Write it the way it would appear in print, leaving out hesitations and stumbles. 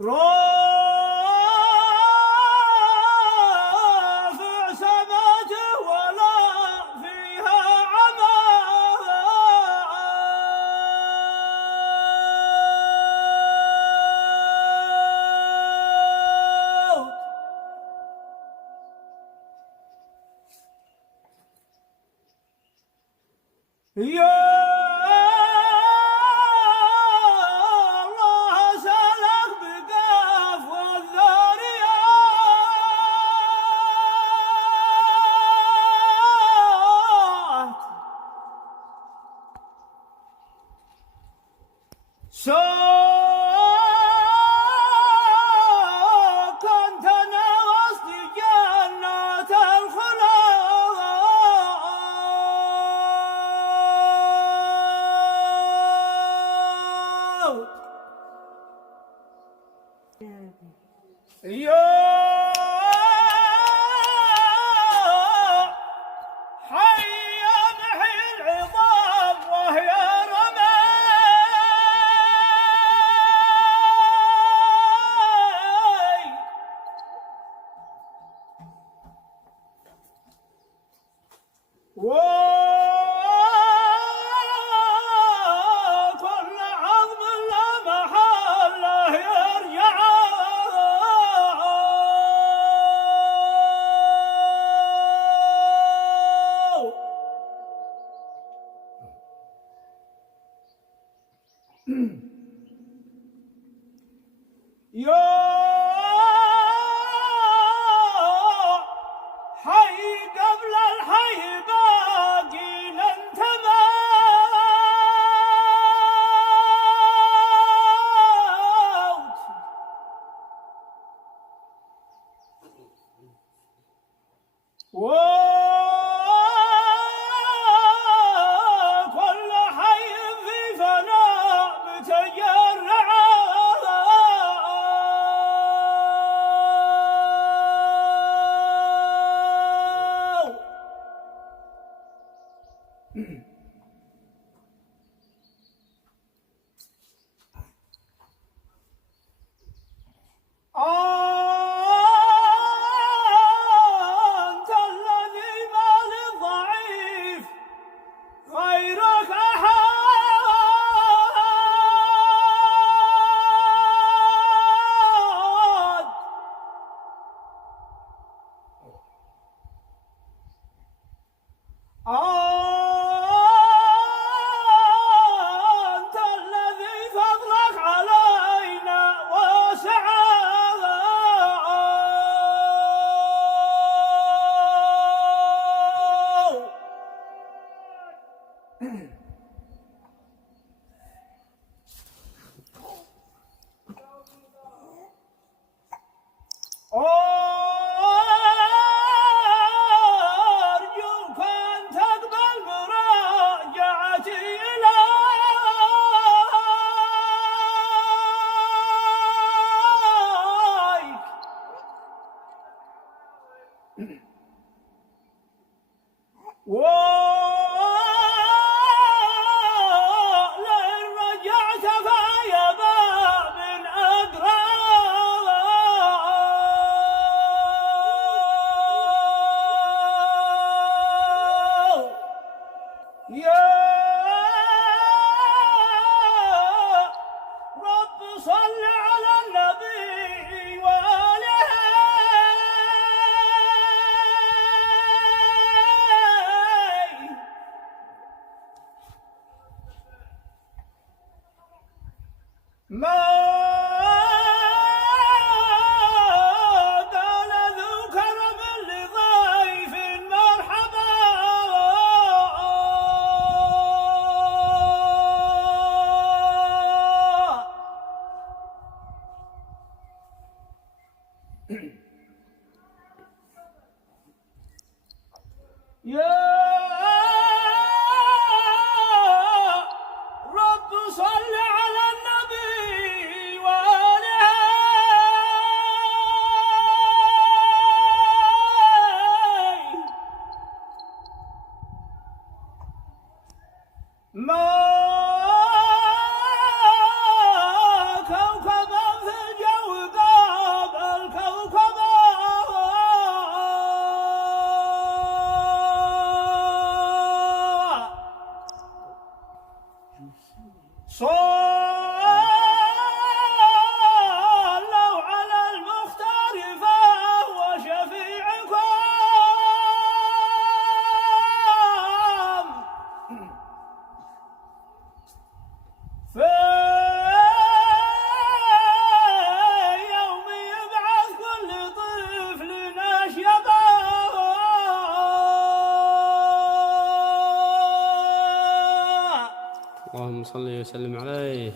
رافع سماته ولا فيها عمود. يا كنت انا وسط جنات الخلود. يا حي محي العظام وهي وكل عظم لا محله يرجع. يا حي قبل الحي باقي انتموت. وكل حي في فناء متجرع. أنت الذي ما للضعيف غيرك أحد. أنت الذي فضلك علينا واسع. أرجوك أن تقبل مراجعتي إليك. ولئن رجعت فيا باب أدرى. يا رب صل على النبي وآله. ما قال ذو كرم لضيف مرحبا. يا رب صل على النبي وآله. ما كوكبا في الجو عليه وسلم عليه.